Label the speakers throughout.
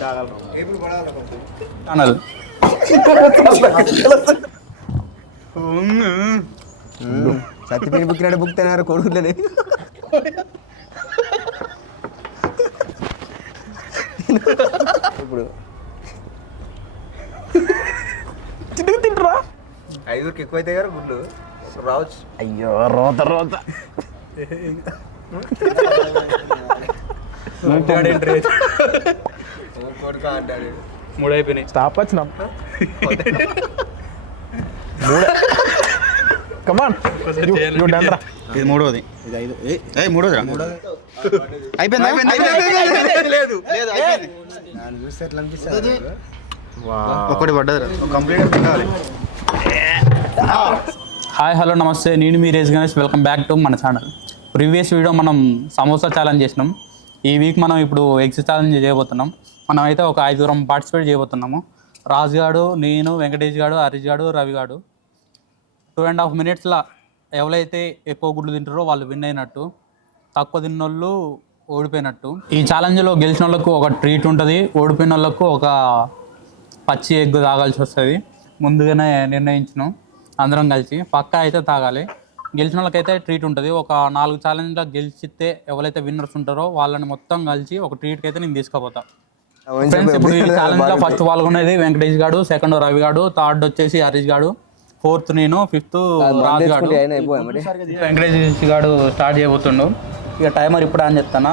Speaker 1: Channel
Speaker 2: సత్తిపిండి బుక్కినాడు book తినారు కొడుకులని. ఇప్పుడు.
Speaker 1: చిన్నగా తింటరా
Speaker 2: ఐదుగురికి ఎక్కువైతే గారు గుడ్లు? రావచ్చు.
Speaker 1: అయ్యో రోత రోత.
Speaker 2: కొడుకు
Speaker 1: మూడు. అయిపోయినాయి
Speaker 3: స్టాప్ వచ్చినాం కమాన్ డన్ రా.
Speaker 4: ఇది మూడోది. ఇది ఐదు. ఏ మూడోది. అయిపోయిందా?
Speaker 2: లేదు
Speaker 4: చూస్తే ఎట్లా అనిపిస్తుంది? ఒకటి పడ్డది కంప్లీట్
Speaker 1: హాయ్ హలో నమస్తే. నేను మీ రేజ్ గణేష్. వెల్కమ్ బ్యాక్ టు మన ఛానల్. ప్రీవియస్ వీడియో మనం సమోసా ఛాలెంజ్ చేసినాం. ఈ వీక్ మనం ఇప్పుడు ఎగ్స్ ఛాలెంజ్ చేయబోతున్నాం. మనం అయితే ఒక ఐదుగురం పార్టిసిపేట్ చేయబోతున్నాము. రాజుగాడు నేను వెంకటేష్ గాడు హరీష్ గాడు రవి గాడు. టూ అండ్ హాఫ్ మినిట్స్లో ఎవరైతే ఎక్కువ గుడ్లు తింటారో వాళ్ళు విన్ అయినట్టు తక్కువ తిన్నోళ్ళు ఓడిపోయినట్టు. ఈ ఛాలెంజ్లో గెలిచిన వాళ్ళకు ఒక ట్రీట్ ఉంటుంది ఓడిపోయిన వాళ్ళకు ఒక పచ్చి ఎగ్ తాగాల్సి వస్తుంది. ముందుగానే నిర్ణయించను అందరం కలిసి. పక్కా అయితే తాగాలి. గెలిచిన వాళ్ళకైతే ట్రీట్ ఉంటుంది. ఒక నాలుగు ఛాలెంజ్లో గెలిచితే ఎవరైతే విన్నర్స్ ఉంటారో వాళ్ళని మొత్తం కలిసి ఒక ట్రీట్కి అయితే నేను తీసుకుపోతా. ఫ్రెండ్స్ ఇప్పుడు ఈ ఛాలెంజ్లో ఫస్ట్ పాల్గొనేది వెంకటేష్ గాడు సెకండ్ రవి గాడు థర్డ్ వచ్చేసి హరీష్ గాడు ఫోర్త్ నేను ఫిఫ్త్ రాజు గాడు. వెంకటేష్ గాడు స్టార్ట్ చేయబోతుండు. ఇక టైమర్ ఇప్పుడు అని చెప్తానా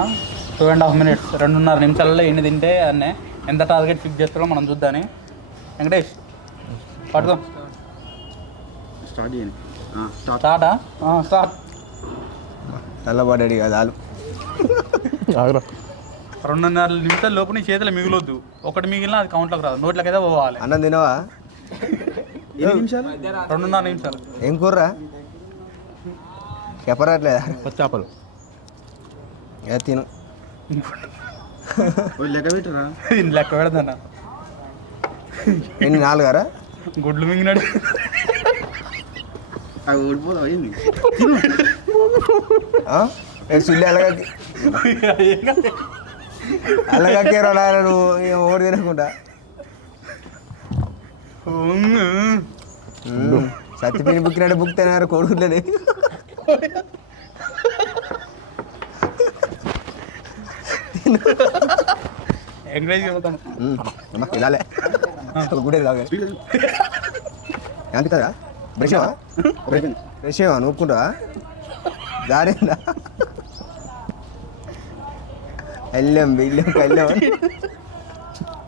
Speaker 1: టూ అండ్ హాఫ్ మినిట్స్ రెండున్నర నిమిషాలలో ఎన్ని తింటే అన్నే. ఎంత టార్గెట్ ఫిక్స్ చేస్తారో మనం చూద్దాని వెంకటేష్ పట్టుకో.
Speaker 4: స్టార్ట్ చేయండి. స్టార్ట్
Speaker 1: స్టార్టా స్టార్ట్
Speaker 2: తెల్లబడ్డాడు ఇక చాలు.
Speaker 3: ఆగురా.
Speaker 1: రెండున్నర నిమిషాల లోపు నీ చేతిలో మిగిలొద్దు. ఒకటి మిగిలిన అది కౌంట్లోకి రాదు. నోట్లోకి అయితే పోవాలి.
Speaker 2: అన్నం తినవా?
Speaker 1: రెండున్నర నిమిషాలు.
Speaker 2: ఏం కూర్రా? చెప్పరాట్లేదా?
Speaker 3: చేపలు
Speaker 2: ఏ తిను.
Speaker 4: లెక్క పెట్టరా.
Speaker 1: లెక్క పెడతానా?
Speaker 2: ఎన్ని నాలుగారా?
Speaker 1: గుడ్లు మింగినాడు
Speaker 4: అవి ఓడిపోదా అయింది
Speaker 2: సుల్లి అలాగా అలాగే రా నువ్వు ఓడి తినకుండా. బుక్కినాడు బుక్ తినారు కొడుకులని
Speaker 1: ఎంకరేజ్
Speaker 2: ఇలాలే గుడే ఎంత కదా బ్రషేవా బ్రషేవా నూపుకుంటా దారిందా వెళ్ళాం వెళ్ళాం వెళ్ళాం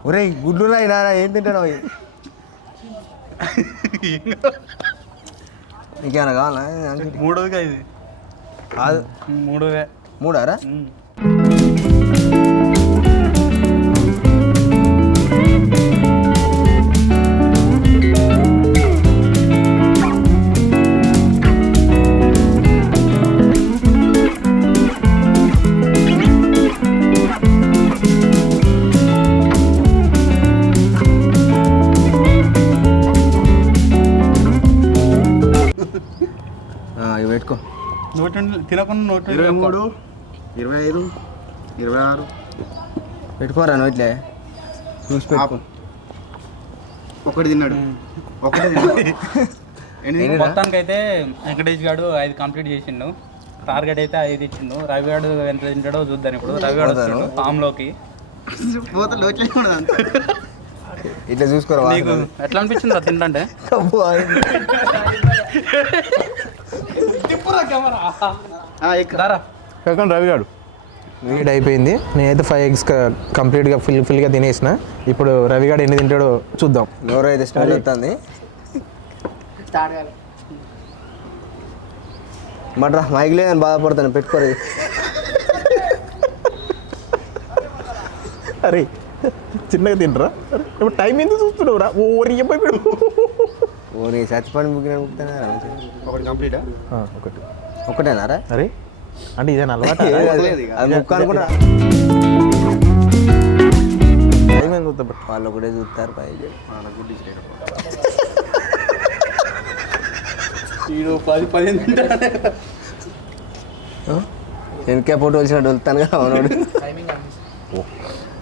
Speaker 2: ఒరే గుడ్లు రాయి నారా ఏం తింటాను ఇంకేమైనా కావాలా దానికి
Speaker 1: తినకుండా నూట
Speaker 4: ఇరవై మూడు ఇరవై ఐదు ఇరవై ఆరు.
Speaker 2: పెట్టుకోరా నోట్లే. చూసి పెట్టుకో
Speaker 4: ఒకటి తిన్నాడు. ఒకటి తిన్నాడు?
Speaker 1: మొత్తానికి అయితే వెంకటేష్ గాడు ఐదు కంప్లీట్ చేసిండు. టార్గెట్ అయితే ఐదు ఇచ్చిండు. రవి గాడు ఎంత తింటాడో చూద్దాం ఇప్పుడు. రవి గాడు
Speaker 2: పోతాను.
Speaker 1: వస్తాడు
Speaker 4: ఫామ్లోకి
Speaker 2: ఇట్లా చూసుకోరా
Speaker 1: నీకు ఎట్లా అనిపించింది తింటే
Speaker 4: ఆ, ఇక్కడ.
Speaker 1: రారా
Speaker 3: కాకుండా రవి గాడు. వీడ్ అయిపోయింది. నేనైతే ఫైవ్ ఎగ్స్ కంప్లీట్గా ఫుల్ ఫుల్గా తినేసిన. ఇప్పుడు రవి గాడు ఎన్ని తింటాడో చూద్దాం.
Speaker 2: నోరు అయితే స్మెల్ వస్తుంది మడ్రా మైక్ లేదని బాధపడతాను పెట్టుకోరు.
Speaker 3: అరే చిన్నగా తింటరా? ఇప్పుడు టైం ఎందుకు చూస్తున్నావు రా ఓరి అబ్బాయి పెడు
Speaker 2: ఓ నీ చచ్చిపోయిన బుక్కిన బుక్తానా
Speaker 4: ఒకటి కంప్లీటా?
Speaker 3: ఒకటి.
Speaker 2: ఒక్కటేనారా
Speaker 3: అరే అంటే ఇదే అలవాటు?
Speaker 2: ఏది అది? అది ముక్క
Speaker 3: టైం చూస్తా బట్
Speaker 2: వాళ్ళు ఒకటే చూస్తారు పైకి
Speaker 1: వీడు పది పదిహేను తింటాడే
Speaker 2: వెనకే పోటీ వచ్చినట్టు వెళ్తాను కదా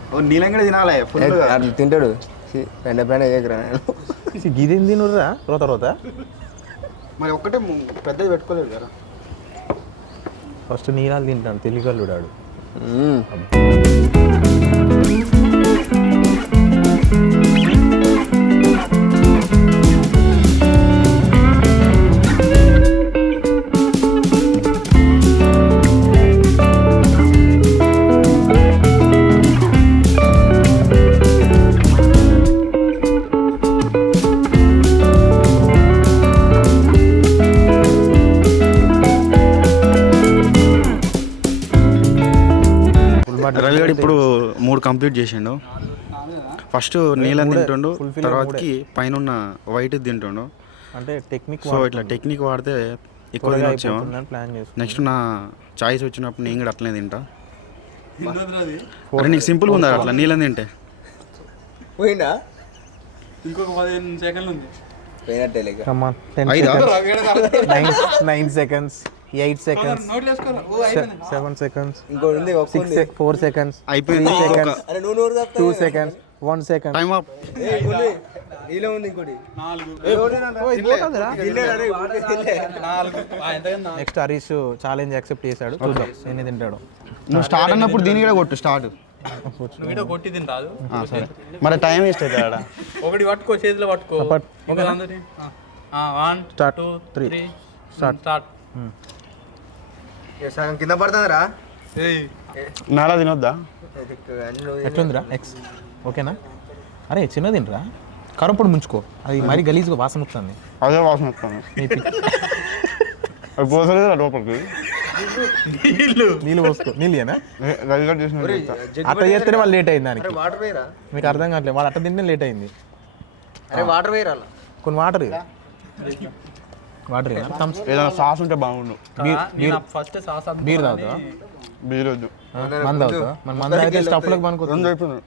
Speaker 4: ఓ నీలం కూడా తినాలి
Speaker 2: అట్లా తింటాడు. ఛీ, పెండ పెండ చేయకురా
Speaker 3: గిదేం తినుర్రా? రోత రోత.
Speaker 4: మరి ఒక్కటే పెద్దది పెట్టుకోలేదు కదా.
Speaker 3: ఫస్ట్ నీరాలు తింటాను తెలియగలుడాడు
Speaker 4: చేసిండు. ఫస్ట్ నీళ్ళని తింటుండు తర్వాతకి పైన ఉన్న వైట్ తింటుండు.
Speaker 3: అంటే టెక్నిక్
Speaker 4: సో ఇట్లా టెక్నిక్ వాడితే ఎక్కువ తినొచ్చాము నెక్స్ట్ నా చాయిస్ వచ్చినప్పుడు నేను కూడా అట్లనే తింటా. అరే నీకు సింపుల్ ఉందా అట్లా? నీళ్ళని తింటే.
Speaker 2: పోయిందా
Speaker 1: ఇంకొక పదిహేను సెకండ్లు ఉంది.
Speaker 2: పోయినట్టే
Speaker 3: nine seconds eight seconds seven seconds six four seconds
Speaker 4: అయిపోయింది.
Speaker 3: Three seconds.
Speaker 2: అరే నువ్వు నూరు తప్ప
Speaker 3: two seconds one second
Speaker 4: time up
Speaker 2: నీలో ఉంది ఇంకోటి.
Speaker 3: నెక్స్ట్ హరీష్ ఛాలెంజ్ యాక్సెప్ట్ చేశాడు. చూద్దాం. ఎన్ని తింటాడు.
Speaker 4: నువ్వు స్టార్ట్ అన్నప్పుడు దీని కూడా కొట్టు స్టార్ట్
Speaker 1: కొట్టి తిని రాదు.
Speaker 4: సరే. మరి టైం వేస్ట్ అవుతుంది
Speaker 1: ఒకటి పట్టుకో చేతిలో పట్టుకో. వన్. టూ. త్రీ. స్టార్ట్
Speaker 2: ఇక సగం కింద పడుతుందిరా?
Speaker 4: నాలా తినొద్దా?
Speaker 3: ఎట్లుందిరా? ఎక్స్ ఓకేనా? అరే చిన్న తినరా కరప్పుడు ముంచుకో. అది మరీ గలీజ్గా వాసన వస్తుంది.
Speaker 4: అదే వాసన
Speaker 3: పిచ్చి.
Speaker 4: అది పోసలేదు లోపలికి.
Speaker 3: నీళ్ళు. పోసుకో. నీళ్ళు
Speaker 4: చేసిన
Speaker 2: జగ్గు
Speaker 3: అట్లా చేస్తేనే వాళ్ళు లేట్ అయింది దానికి.
Speaker 2: అరే వాటర్ వేయరా?
Speaker 3: మీకు అర్థం కావట్లేదు. వాళ్ళు అట్లా తింటే లేట్ అయింది.
Speaker 2: అరే వాటర్ వేయరా అలా.
Speaker 3: కొన్ని వాటర్ వాటర్ థమ్స్.
Speaker 4: ఏదైనా సాస్ ఉంటే బాగుండు.
Speaker 1: ఫస్ట్ సాస్
Speaker 3: బీర్ తాగుతావా?
Speaker 4: బీర్ వద్దు
Speaker 3: మంది అవుతావా మన మంది అయితే స్టఫ్లకు
Speaker 4: రెండు
Speaker 3: పనుకోతుంది
Speaker 4: అయిపోయింది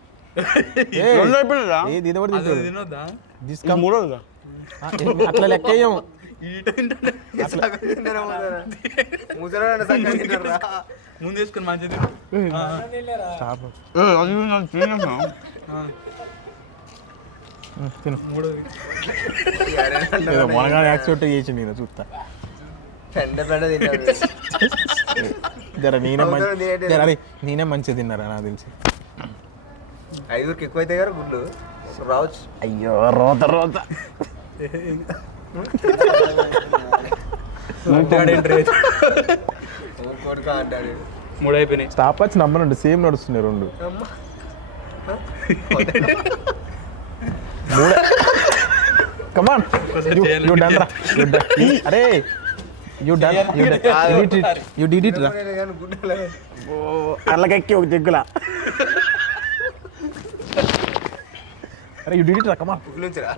Speaker 4: రెండు అయిపోయిందా
Speaker 3: ఏది ఇది కూడా
Speaker 1: తినొద్దా?
Speaker 3: ఆ, ఏ- అట్లా లెక్క?
Speaker 1: ముందు వేసుకుని మంచిది
Speaker 3: తిను. మనగానే యాక్సెప్ట్ చేసి నేను చూస్తా
Speaker 2: పెండ పెండ తింటారు
Speaker 3: జర నేనే మంచి
Speaker 2: నేనే
Speaker 3: జర అరే నేనే మంచిగా తిన్నారా నాకు తెలిసి.
Speaker 2: ఐదుగురికి ఎక్కువ అయితే గారు గుడ్లు రావచ్చు.
Speaker 3: అయ్యో రోత రోత.
Speaker 1: మూడు అయిపోయినాయి
Speaker 3: స్టాప్ వచ్చి నమ్మనండి సేమ్ నడుస్తున్నాయి రెండు. మూడే కమాన్ యూ డన్ రా యూ డన్ అరే you done you did it you did it రా
Speaker 2: గుడ్డలే
Speaker 3: అల్లకెక్కి ఒక జగ్గులా అరే యూ డిడ్ ఇట్ రా కమాన్
Speaker 2: గుడ్లు ఉంచురా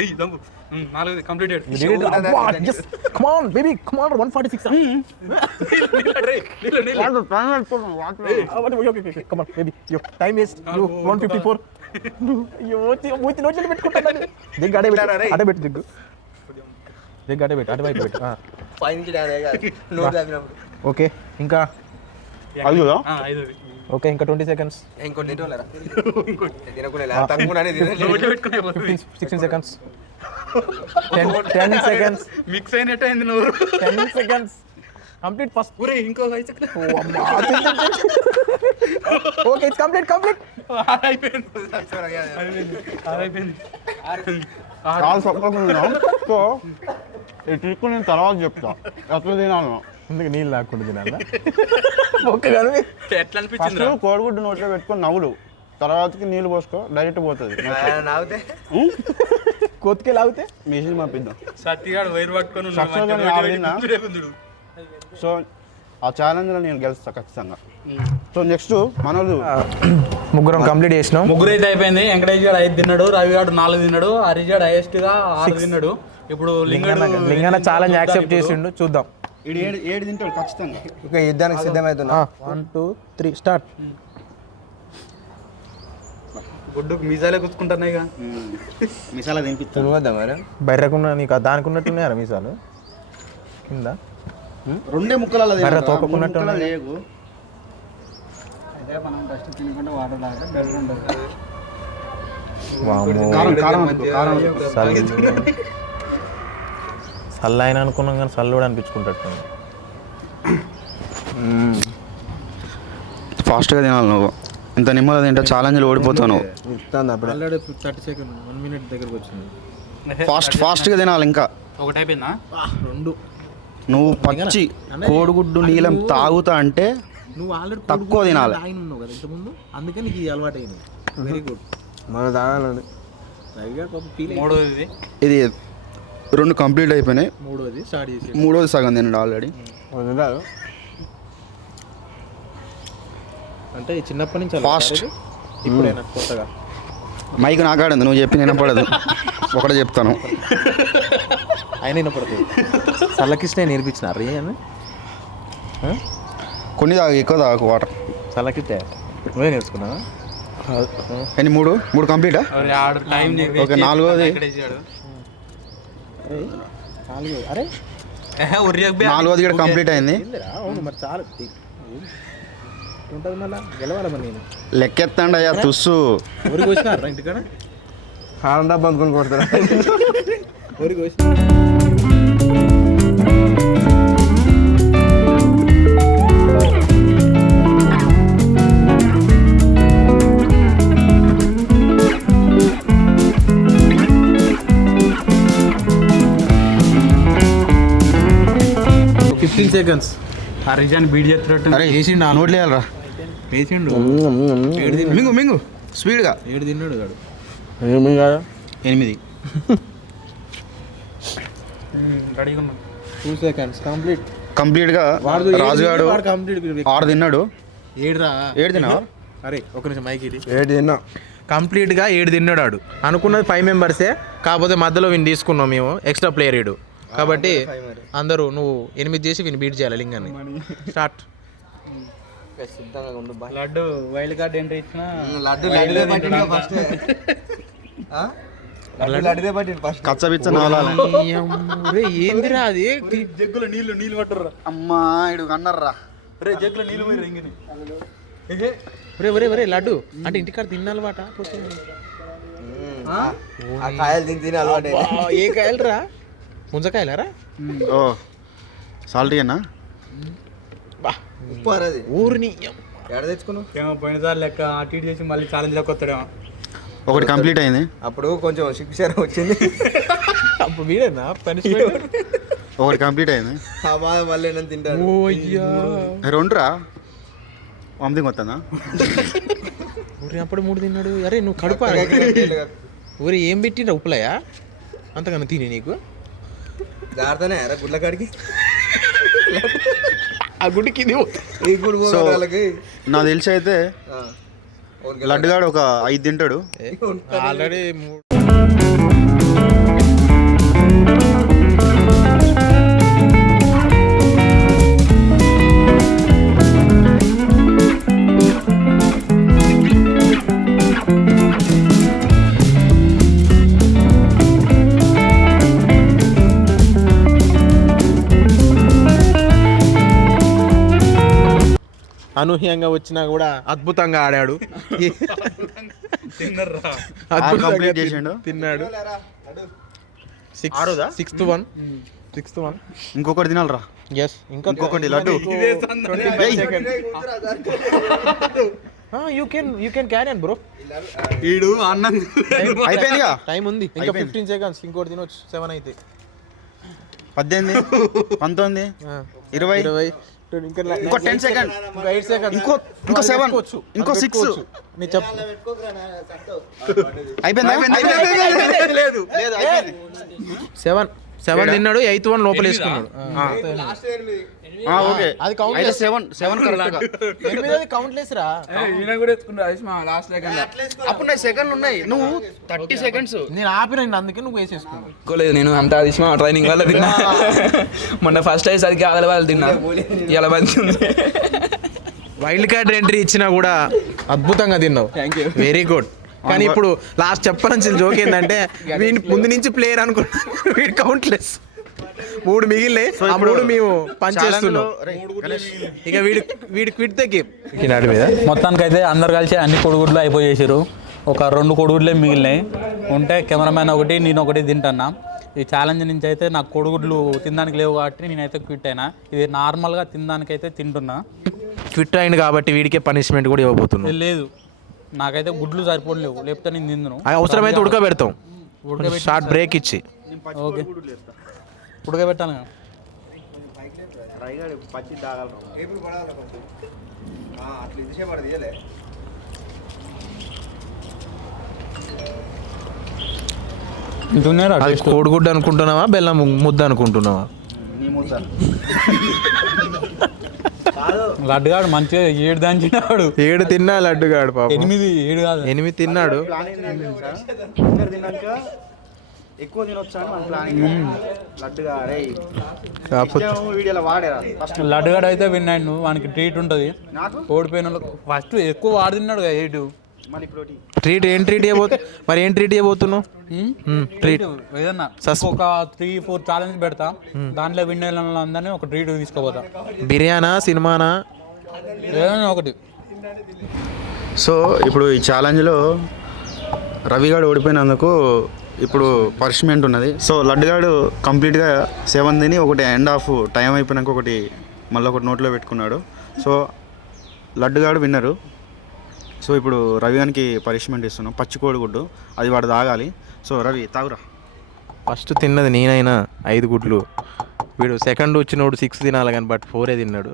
Speaker 1: ఏయ్, దమ్ము. ఉమ్, నాలుగు కంప్లీటెడ్
Speaker 3: యూ డిడ్ ఇట్ అబ్బా just come on baby come on 146
Speaker 4: వాడు టైం అయిపోతుంది, water.
Speaker 3: Come on baby yo time waste you 154 అయ్యో మూతి నోట్లో పెట్టుకుంటాను దిగ్గు అడే పెట్టు అడే పెట్టు దిగ్గు దిగ్గు అడే పెట్టు అటు వైపు పెట్టు ఓకే ఇంకా?
Speaker 4: అది కదా?
Speaker 1: ఆ, ఐదోది.
Speaker 3: ఓకే ఇంకా twenty seconds. Sixteen seconds. Ten ten seconds.
Speaker 1: Mix అయినట్టు అయింది నువ్వు
Speaker 3: టెన్ సెకండ్స్. Complete first.
Speaker 1: ఊరే ఇంకో ఐదు second
Speaker 3: okay it's complete complete
Speaker 4: చాలా చెప్పకుండా సో ఈ ట్రిక్ నేను తర్వాత చెప్తా ఎట్లా తినాను
Speaker 3: నీళ్ళు తినాలా ఓకే కానీ
Speaker 1: ఎట్లా అనిపించింది
Speaker 4: కోడిగుడ్డు నోట్లో పెట్టుకొని నవ్వుడు తర్వాతకి నీళ్ళు పోసుకో డైరెక్ట్ పోతుంది
Speaker 3: కొత్తికే లాగితే
Speaker 4: మెసేజ్ పంపిద్దాం
Speaker 1: సత్తిగాడు వైర్ పట్టుకొని.
Speaker 4: సో ఆ ఛాలెంజ్లో నేను గెలుస్తా ఖచ్చితంగా. సో నెక్స్ట్ మనోళ్ళు.
Speaker 3: ముగ్గురం కంప్లీట్ చేసినాం.
Speaker 1: ముగ్గురు అయితే అయిపోయింది. వెంకటేష్ గారు ఐదు తిన్నాడు రవి గారు నాలుగు తిన్నాడు హరీష్ గారు హైయెస్ట్గా ఆరు తిన్నాడు. ఇప్పుడు లింగన
Speaker 3: లింగన ఛాలెంజ్ యాక్సెప్ట్ చేసిండు చూద్దాం.
Speaker 4: ఏడు ఏడు ఏడు తింటాడు ఖచ్చితంగా.
Speaker 2: ఇక యుద్ధానికి సిద్ధమవుతున్నా
Speaker 3: వన్ టూ త్రీ స్టార్ట్
Speaker 1: గుడ్డుకు మీసాలే గుచ్చుకుంటున్నాయి
Speaker 4: మిసాలా తినిపిస్తా.
Speaker 2: తినవద్దా మరి?
Speaker 3: బర్రెకున్న నీకు దానికి ఉన్నట్టున్నాయా మీసాలు? కింద?
Speaker 4: రెండే ముక్కలలో
Speaker 3: బర్రె? తోకకున్నట్టు
Speaker 4: మూడు లేకు
Speaker 1: మనం ఫస్ట్ తినకుండా వాటర్ తాగితే బెటర్
Speaker 3: అయినా అనుకున్నాం కానీ చల్ల కూడా అనిపించుకుంటట్టు
Speaker 4: ఫాస్ట్గా తినాలి నువ్వు. ఇంత నిమ్మల తింటే ఛాలెంజ్లు ఓడిపోతావు నువ్వు
Speaker 2: ఇస్తాను అప్పుడే.
Speaker 3: Already thirty second one minute దగ్గరకు వచ్చింది.
Speaker 4: ఫాస్ట్ ఫాస్ట్గా తినాలి ఇంకా.
Speaker 1: ఒకటి అయిపోయిందా?
Speaker 3: రెండు.
Speaker 4: నువ్వు పచ్చి కోడిగుడ్డు నీలం తాగుతా అంటే
Speaker 3: నువ్వు ఆల్రెడీ
Speaker 4: తక్కువ తినాలి.
Speaker 3: ఆయన ఉన్నావు కదా ఇంతకుముందు? అందుకే నీకు ఈ అలవాటు అయింది. వెరీ గుడ్
Speaker 2: మన తాగాలండి.
Speaker 1: మూడోది
Speaker 4: ఇది రెండు కంప్లీట్ అయిపోయినాయి.
Speaker 3: మూడోది స్టార్ట్ చేసి
Speaker 4: మూడోది సగం తినండి ఆల్రెడీ.
Speaker 3: అంటే ఈ చిన్నప్పటి నుంచి. ఇది? ఇప్పుడేనా కొత్తగా.
Speaker 4: మైక్ నాకాడింది నువ్వు చెప్పి వినపడదు. ఒకటే చెప్తాను.
Speaker 3: ఆయన వినపడుతుంది చల్లకిష్టే నేర్పించినారు అని
Speaker 4: కొన్ని తాగు ఎక్కువ తాగు వాటర్.
Speaker 3: చల్లకిట్టే నువ్వే నేర్చుకున్నావా?
Speaker 4: ఎన్ని మూడు? మూడు కంప్లీటా?
Speaker 1: ఆడు టైం
Speaker 4: ఓకే, నాలుగోది.
Speaker 3: నాలుగు అరే.
Speaker 4: నాలుగోది కూడా కంప్లీట్ అయింది.
Speaker 3: చాలా.
Speaker 4: లెక్కెత్తండి అయ్యా తుస్సు.
Speaker 3: ఊరికి వచ్చినారా ఇంటికాడ?
Speaker 2: అనుకుని కొడతారా?
Speaker 3: ఊరికి వచ్చి ఫిఫ్టీన్ సెకండ్స్
Speaker 1: ఆ రిజాన్ బీట్ చేస్తున్నట్టు
Speaker 4: అరే నోట్లు వేయాలరా.
Speaker 3: వేసిండు.
Speaker 4: మింగు మింగు. స్పీడ్గా
Speaker 3: ఏడు తిన్నాడు
Speaker 2: ఏమి కాదు.
Speaker 4: ఎనిమిది.
Speaker 1: రెడీగా ఉన్నాం.
Speaker 3: టూ సెకండ్స్ కంప్లీట్
Speaker 4: కంప్లీట్గా రాజుగాడు
Speaker 3: కంప్లీట్
Speaker 4: ఆరు తిన్నాడు.
Speaker 3: ఏడురా.
Speaker 4: ఏడు తిన్నావా?
Speaker 3: అరే ఒక నిమిషం మైక్ ఇది
Speaker 2: ఏడు తిన్నా.
Speaker 3: కంప్లీట్గా ఏడు తిన్నాడు ఆడు. అనుకున్నది ఫైవ్ మెంబర్సే కాకపోతే మధ్యలో విని తీసుకున్నాం మేము. ఎక్స్ట్రా ప్లేయర్ ఏడు కాబట్టి అందరూ నువ్వు ఎనిమిది చేసి విని బీట్ చేయాలి లింగాన్ని. Start
Speaker 1: Laddu wild card entry ఇచ్చిన
Speaker 2: లడ్డు లడ్డుదే పట్టిండు ఫస్ట్ లడ్డుదే పట్టిండు ఫస్ట్
Speaker 4: కచ్చబిచ్చ నవలాలి
Speaker 3: ఏందిరా అది?
Speaker 1: జగ్గులో నీళ్ళు నీళ్ళు పట్టరు
Speaker 4: అమ్మా ఇడు అన్నర్రా
Speaker 1: రే జగ్గులో నీళ్ళు పోయి రింగిని
Speaker 3: ఒరే ఒరే ఒరే లడ్డు. అంటే ఇంటికాడ తిన్నాలన్నమాట
Speaker 2: ఆ కాయలు తిని తిని అలవాటు
Speaker 3: ఏ కాయలరా ముంజకాయలరా
Speaker 4: ఓ సాల్ట్గా
Speaker 2: ఉప్పు అది
Speaker 3: ఊరిని
Speaker 2: ఎడ తెచ్చుకున్నావు?
Speaker 1: ఏమో పోయినసారి లెక్క అటు ఇటు చేసి మళ్ళీ ఛాలెంజ్ లెక్క వస్తాడేమో.
Speaker 4: ఒకటి కంప్లీట్ అయింది.
Speaker 2: అప్పుడు కొంచెం శిక్షణ వచ్చింది.
Speaker 3: అప్పుడు వీడేనా? పనిష్మెంట్
Speaker 4: ఒకటి కంప్లీట్ అయింది.
Speaker 2: ఆ బాధ మళ్ళీ నేను తింటాను.
Speaker 3: ఓ అయ్యా.
Speaker 4: రెండురా? వంశీ మొత్తందా
Speaker 3: ఊరి అప్పుడు మూడు తిన్నాడు. అరే నువ్వు కడుపా ఊరి ఏం పెట్టిండ్రా ఉప్పులయా అంతకన్నా తిని నీకు?
Speaker 2: జాగ్రత్తనే ఎరా గుడ్ల కాడికి.
Speaker 3: ఆ గుడికి ఇది
Speaker 2: ఈ గుడి
Speaker 4: సో
Speaker 2: వాళ్ళకి.
Speaker 4: నాకు తెలిసి అయితే లడ్డుగాడు ఒక ఐదు తింటాడు.
Speaker 3: ఆల్రెడీ మూడు అనూహ్యంగా వచ్చినా కూడా అద్భుతంగా ఆడాడు.
Speaker 4: ఆరు కంప్లీట్ చేసిండు.
Speaker 3: తిన్నాడు. Six sixth one. Sixth one.
Speaker 4: ఇంకొకటి తినాలరా.
Speaker 3: ఎస్ ఇంకా
Speaker 4: ఇంకొకటి laddu.
Speaker 3: You can you can carry bro
Speaker 1: వీడు అన్నం
Speaker 4: అయిపోయిందిగా?
Speaker 3: టైం ఉంది. ఇంకా ఫిఫ్టీన్ సెకండ్స్ ఇంకోటి తినొచ్చు. సెవెన్ అయితే.
Speaker 4: పద్దెనిమిది? పంతొమ్మిది?
Speaker 3: ఆ,
Speaker 4: ఇరవై?
Speaker 3: ఇరవై. ఇంకా
Speaker 4: ఇంకో టెన్ సెకండ్
Speaker 3: ఇంకా ఎయిట్ సెకండ్స్
Speaker 4: ఇంకో ఇంకో సెవెన్ ఇంకో సిక్స్
Speaker 3: నీ చెప్
Speaker 4: అయిపోయిందా? అయిపోయింది. లేదు
Speaker 3: సెవెన్ సెవెన్ తిన్నాడు ఎయిత్ వన్ లోపల వేసుకున్నాడు.
Speaker 4: ఆ, ఓకే.
Speaker 3: అది కౌంట్
Speaker 4: అయితే సెవెన్ సెవెన్ కరెక్ట్గా.
Speaker 3: ఎనిమిది కౌంట్ లేసురా
Speaker 1: ఈయన కూడా ఎత్తుకున్నాడు లాస్ట్ సెకండ్
Speaker 4: అప్పుడు సెకండ్లు ఉన్నాయి. నువ్వు థర్టీ సెకండ్స్.
Speaker 3: నేను అందుకే నువ్వు వేసేసుకున్నావు.
Speaker 5: అనుకోలేదు నేను అంతా ట్రైనింగ్ వల్ల తిన్నా. మొన్న ఫస్ట్ అయ్యేసరికి ఆగల వాళ్ళు తిన్నా. ఇలా మంచి
Speaker 3: వైల్డ్ కార్డ్ ఎంట్రీ ఇచ్చినా కూడా అద్భుతంగా తిన్నావు. వెరీ గుడ్ కానీ ఇప్పుడు లాస్ట్ చెప్పాల్సిన జోక్ ఏంటంటే వీడి ముందు నుంచి ప్లేయర్ అనుకున్నా వీడి కౌంట్లెస్ మూడు మిగిలినాయి. ఆ మూడు మేము పనిచేస్తున్నాం ఇక వీడి వీడి క్విట్ ద గేమ్ మీద.
Speaker 1: మొత్తానికైతే అందరు కలిసి అన్ని కొడుగుడ్లు అయిపోయేసారు ఒక రెండు కొడుగుడ్లే మిగిలినాయి. ఉంటే కెమెరామ్యాన్ ఒకటి నేను ఒకటి తింటున్నా. ఈ ఛాలెంజ్ నుంచి అయితే నాకు కొడుగుడ్లు తినడానికి లేవు కాబట్టి నేనైతే క్విట్ అయినా. ఇది నార్మల్గా తినడానికైతే తింటున్నా.
Speaker 3: క్విట్ అయింది కాబట్టి వీడికే పనిష్మెంట్ కూడా ఇవ్వబోతున్నాం
Speaker 1: లేదు. నాకైతే గుడ్లు సరిపోలేవు లేకపోతే నేను తిందును.
Speaker 3: ఆ అవసరమైతే ఉడకబెడతాం.
Speaker 1: ఉడకబెట్టి
Speaker 3: షార్ట్ బ్రేక్ ఇచ్చి.
Speaker 1: ఓకే. ఉడకబెట్టాను కదా.
Speaker 3: అది కోడిగుడ్డు అనుకుంటున్నావా? బెల్లం ముద్ద అనుకుంటున్నావా?
Speaker 4: నీ ముద్ద.
Speaker 1: లడ్డుగాడు మంచిగా ఏడు దంచినాడు.
Speaker 3: ఏడు తిన్నా లడ్డుగాడు పాప.
Speaker 1: ఎనిమిది ఏడు కాదు.
Speaker 3: ఎనిమిది తిన్నాడు.
Speaker 4: ఎక్కువ తినొచ్చా అని ప్లానింగ్ లడ్డుగా వీడియోలో వాడారా
Speaker 1: లడ్డుగాడు అయితే విన్నాడు వానికి ట్రీట్ ఉంటుంది.
Speaker 4: నాకు?
Speaker 1: ఓడిపోయిన వాళ్ళకి ఫస్ట్ ఎక్కువ వాడు తిన్నాడు కదా
Speaker 4: ఇప్పుడు
Speaker 3: ట్రీట్ ఏం ట్రీట్ ఇవ్వబోతు మరి ఏం ట్రీట్ ఇవ్వబోతున్నావు ట్రీట్
Speaker 1: ఏదన్నా?
Speaker 3: Sus-
Speaker 1: ఒక త్రీ ఫోర్ ఛాలెంజ్ పెడతా. దాంట్లో విన్ అయిన వాళ్ళందరినీ ఒక ట్రీట్ తీసుకోపోతా.
Speaker 3: బిర్యానా సినిమానా?
Speaker 1: ఏదైనా ఒకటి.
Speaker 4: సో ఇప్పుడు ఈ ఛాలెంజ్లో రవిగాడు ఓడిపోయినందుకు ఇప్పుడు పనిష్మెంట్ ఉన్నది. సో లడ్డుగాడు కంప్లీట్గా సెవెన్ తిని ఒకటి ఎండ్ ఆఫ్ టైం అయిపోయినాక ఒకటి మళ్ళీ ఒకటి నోట్లో పెట్టుకున్నాడు. సో లడ్డుగాడు విన్నరు సో ఇప్పుడు రవిగానికి పనిష్మెంట్ ఇస్తున్నాం. పచ్చి కోడిగుడ్డు అది వాడు తాగాలి. సో రవి తాగురా.
Speaker 3: ఫస్ట్ తిన్నది నేనైనా ఐదు గుడ్లు. వీడు సెకండ్ వచ్చినోడు సిక్స్ తినాలి కానీ బట్ ఫోరే తిన్నాడు.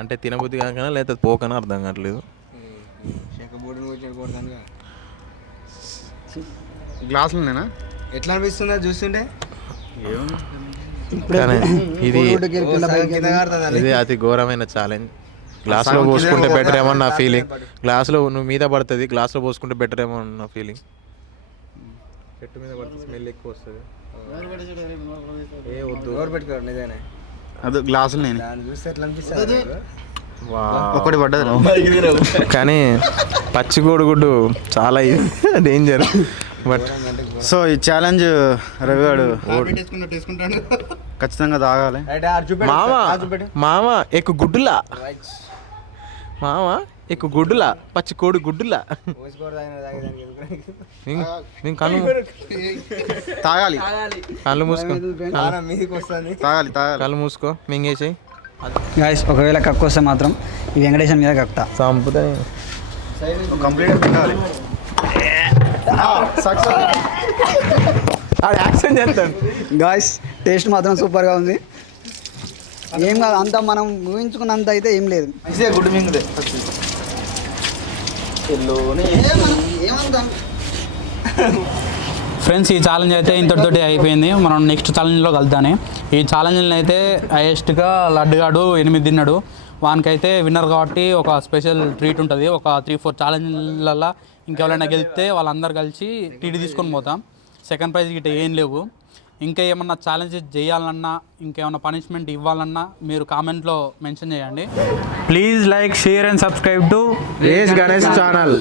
Speaker 3: అంటే తినబుద్ధి కాకనా లేదా పోకనా అర్థం కావట్లేదు.
Speaker 4: గ్లాసులనేనా
Speaker 2: ఎట్లా అనిపిస్తుందా చూస్తుంటే?
Speaker 3: ఇది. ఇది అతి ఘోరమైన ఛాలెంజ్ గ్లాస్లో పోసుకుంటే బెటర్ ఏమో నా ఫీలింగ్ గ్లాస్లో నువ్వు మీద పడుతుంది గ్లాస్లో పోసుకుంటే బెటర్ ఏమో నా ఫీలింగ్ చెట్టు మీద పడితే స్మెల్ ఎక్కువ వస్తుంది. ఏ వద్దు.
Speaker 2: ఎవరు పెట్టుకోరు నిజానే.
Speaker 4: అది గ్లాసులు నేను.
Speaker 2: దాన్ని చూస్తే ఎట్లా అనిపిస్తుంది
Speaker 4: ఒకటి పడ్డది
Speaker 3: కానీ పచ్చి కోడిగుడ్డు చాలా డేంజర్ బట్
Speaker 4: సో ఈ ఛాలెంజ్ రవిగాడు ఖచ్చితంగా తాగాలి.
Speaker 3: మామ మామ ఎక్కు గుడ్డులా. మామ ఎక్కు గుడ్డులా పచ్చి కోడి గుడ్డులా. నేను- కళ్ళు
Speaker 4: తాగాలి.
Speaker 3: కళ్ళు మూసుకో. కళ్ళు-
Speaker 2: మీదకి వస్తుంది.
Speaker 4: తాగాలి తాగాలి.
Speaker 3: కళ్ళు మూసుకో మింగేసాయి.
Speaker 6: గాయస్ ఒకవేళ కక్కు వస్తే మాత్రం ఈ వెంకటేశ్వర మీద కక్తా
Speaker 3: చంపుతా
Speaker 4: కంప్లీట్గా తినాలి
Speaker 3: యాక్షన్ చేస్తాడు.
Speaker 6: గాయస్ టేస్ట్ మాత్రం సూపర్గా ఉంది. ఏం కాదు అంత మనం ఊహించుకున్నంత అయితే ఏం లేదు.
Speaker 4: మింగుదే.
Speaker 6: ఏమంతా
Speaker 1: ఫ్రెండ్స్ ఈ ఛాలెంజ్ అయితే ఇంతటితోటి అయిపోయింది. మనం నెక్స్ట్ ఛాలెంజ్లో కలుద్దానే ఈ ఛాలెంజ్ని అయితే హైయెస్ట్గా లడ్డుగాడు ఎనిమిది తిన్నాడు. వానికైతే విన్నర్ కాబట్టి ఒక స్పెషల్ ట్రీట్ ఉంటుంది. ఒక త్రీ ఫోర్ ఛాలెంజ్లలో ఇంకెవరైనా గెలిస్తే వాళ్ళందరూ కలిసి టీడీ తీసుకొని పోతాం. సెకండ్ ప్రైజ్ గిట్ట ఏం లేవు. ఇంకా ఏమన్నా ఛాలెంజెస్ చేయాలన్నా ఇంకేమన్నా పనిష్మెంట్ ఇవ్వాలన్నా మీరు కామెంట్లో మెన్షన్ చేయండి. Please like share and subscribe to
Speaker 3: race Ganesh channel